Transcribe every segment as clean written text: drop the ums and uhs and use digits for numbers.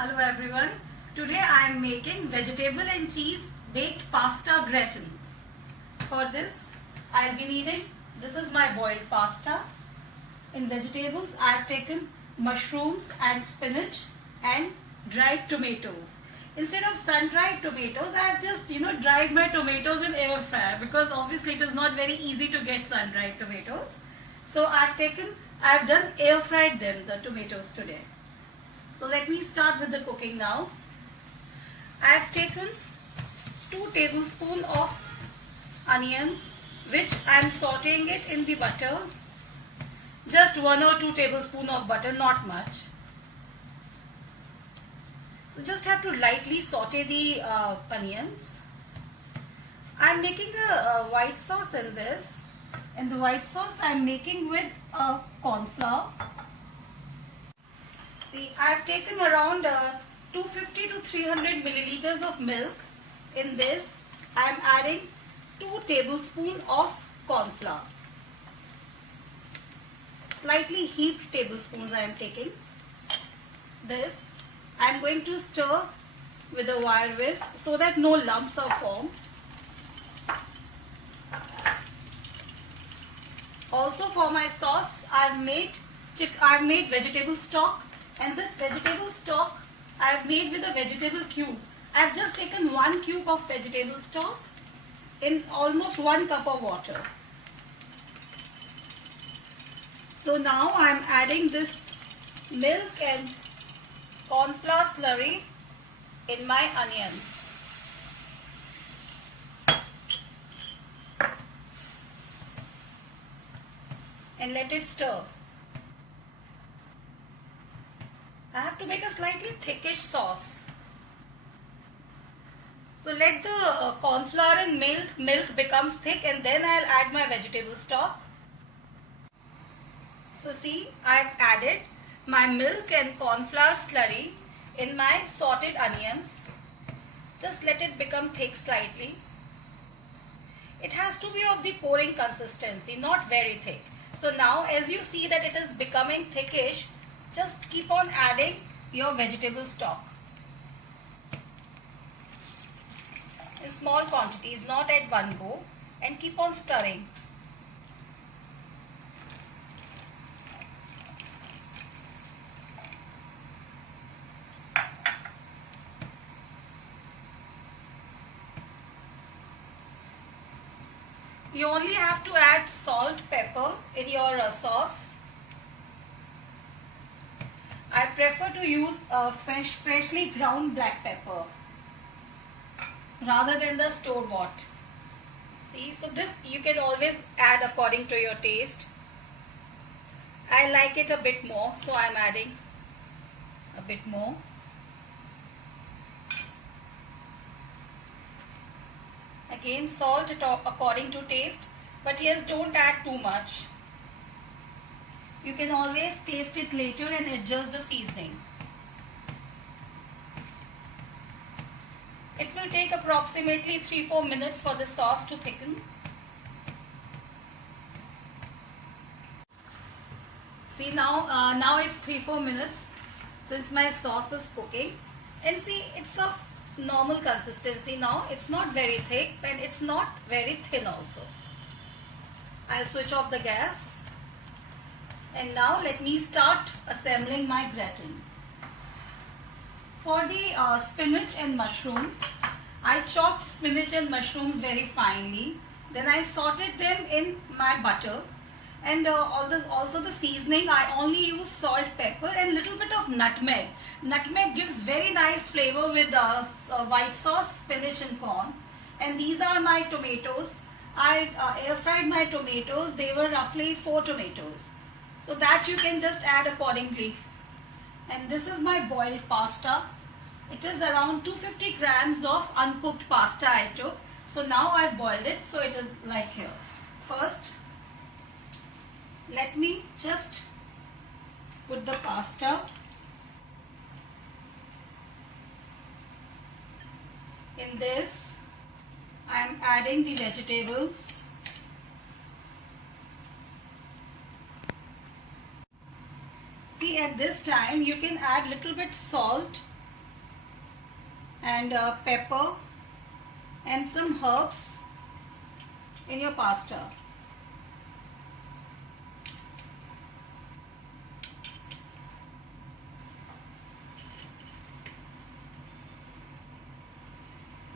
Hello everyone. Today I am making vegetable and cheese baked pasta gratin. For this I will be needing, this is my boiled pasta. In vegetables I have taken mushrooms and spinach and dried tomatoes. Instead of sun-dried tomatoes, I have just dried my tomatoes in air fryer because obviously it is not very easy to get sun-dried tomatoes. So I have done air fried them, the tomatoes today. So let me start with the cooking now. I have taken 2 tablespoons of onions, which I am sauteing it in the butter. Just 1 or 2 tablespoons of butter, not much. So just have to lightly saute the onions. I am making a white sauce in this. And the white sauce I am making with corn flour. See, I have taken around 250 to 300 milliliters of milk. In this, I am adding 2 tablespoons of corn flour. Slightly heaped tablespoons I am taking. This, I am going to stir with a wire whisk so that no lumps are formed. Also for my sauce, I have made vegetable stock. And this vegetable stock I have made with a vegetable cube. I have just taken 1 cube of vegetable stock in almost 1 cup of water. So now I am adding this milk and corn flour slurry in my onions. And let it stir. I have to make a slightly thickish sauce. So let the corn flour and milk becomes thick, and then I'll add my vegetable stock. So see, I've added my milk and corn flour slurry in my sauteed onions. Just let it become thick slightly. It has to be of the pouring consistency, not very thick. So now as you see that it is becoming thickish, just keep on adding your vegetable stock in small quantities, not at one go, and keep on stirring. You only have to add salt, pepper in your sauce. I prefer to use freshly ground black pepper rather than the store-bought. See, so this you can always add according to your taste. I like it a bit more, so I am adding a bit more. Again, salt according to taste, but yes, don't add too much. You can always taste it later and adjust the seasoning. It will take approximately 3-4 minutes for the sauce to thicken. See now it's 3-4 minutes since my sauce is cooking, and see it's of normal consistency now. It's not very thick and it's not very thin also. I'll switch off the gas. And now let me start assembling my gratin. For the spinach and mushrooms, I chopped spinach and mushrooms very finely. Then I sauteed them in my butter. And also the seasoning, I only use salt, pepper and little bit of nutmeg. Nutmeg gives very nice flavor with white sauce, spinach and corn. And these are my tomatoes. I air fried my tomatoes. They were roughly 4 tomatoes. So that you can just add accordingly. And this is my boiled pasta. It is around 250 grams of uncooked pasta I took. So now I boiled it. So it is like here. First, let me just put the pasta in this. I am adding the vegetables. See, at this time you can add little bit salt and pepper and some herbs in your pasta.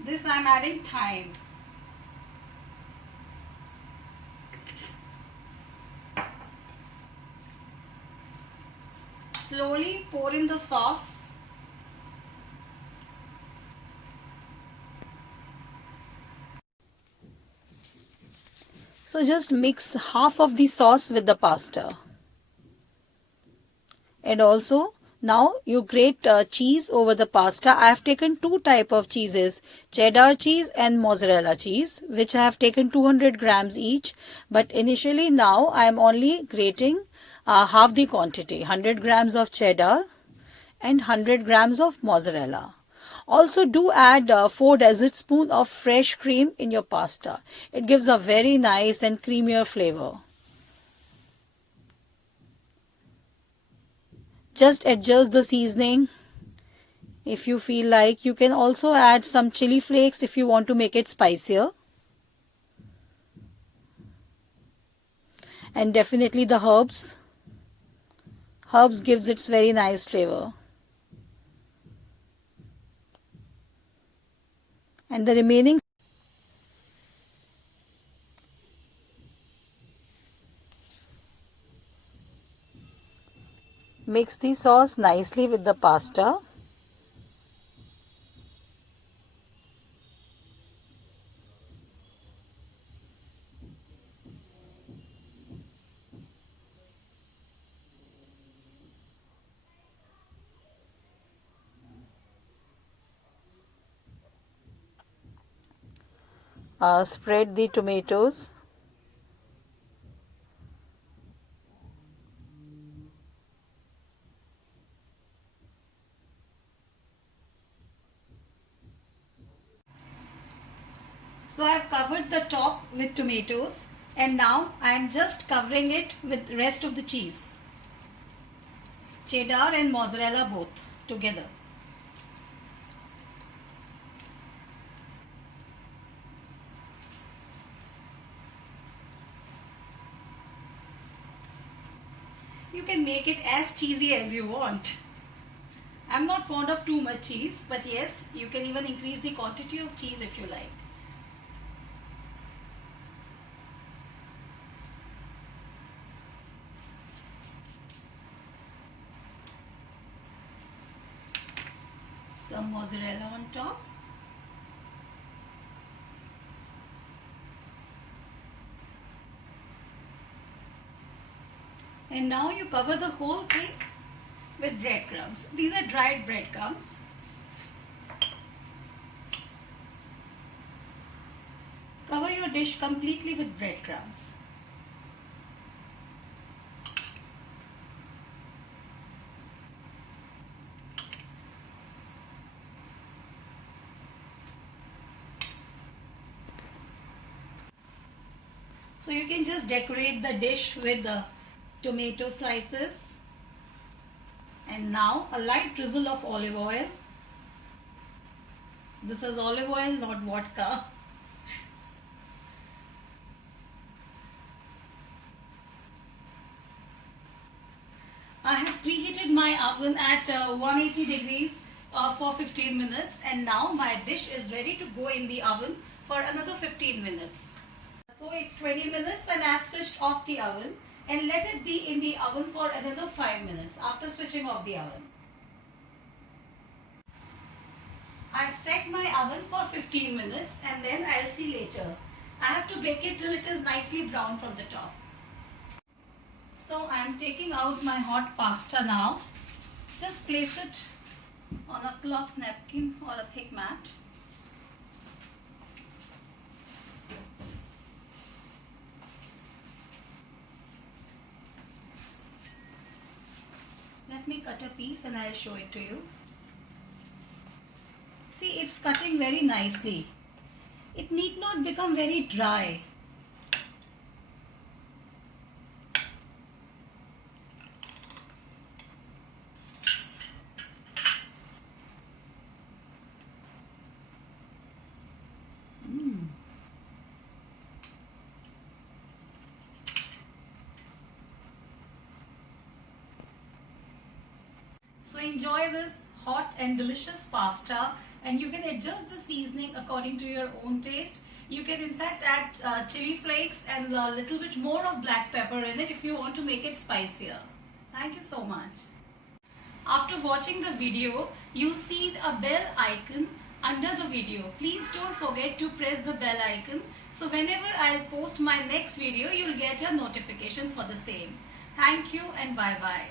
This I am adding thyme. Slowly pour in the sauce. So just mix half of the sauce with the pasta. And also now you grate cheese over the pasta. I have taken two type of cheeses, cheddar cheese and mozzarella cheese, which I have taken 200 grams each. But initially now I am only grating half the quantity, 100 grams of cheddar and 100 grams of mozzarella. Also do add 4 dessert spoon of fresh cream in your pasta. It gives a very nice and creamier flavor. Just adjust the seasoning if you feel like. You can also add some chili flakes if you want to make it spicier. And definitely the herbs. Herbs gives its very nice flavor. And the remaining mix the sauce nicely with the pasta. Spread the tomatoes. So I have covered the top with tomatoes and now I am just covering it with the rest of the cheese. Cheddar and mozzarella both together. You can make it as cheesy as you want. I'm not fond of too much cheese, but yes, you can even increase the quantity of cheese if you like. Some mozzarella on top. And now you cover the whole thing with breadcrumbs. These are dried breadcrumbs. Cover your dish completely with breadcrumbs. So you can just decorate the dish with the tomato slices. And now a light drizzle of olive oil. This is olive oil, not vodka. I have preheated my oven at 180 degrees for 15 minutes, and now my dish is ready to go in the oven for another 15 minutes. So it's 20 minutes and I have switched off the oven and let it be in the oven for another 5 minutes after switching off the oven. I've set my oven for 15 minutes and then I'll see later. I have to bake it till it is nicely brown from the top. So I'm taking out my hot pasta now. Just place it on a cloth napkin or a thick mat. Let me cut a piece and I'll show it to you. See, it's cutting very nicely. It need not become very dry. So enjoy this hot and delicious pasta, and you can adjust the seasoning according to your own taste. You can in fact add chili flakes and a little bit more of black pepper in it if you want to make it spicier. Thank you so much. After watching the video, you'll see a bell icon under the video. Please don't forget to press the bell icon, so whenever I'll post my next video, you'll get a notification for the same. Thank you and bye bye.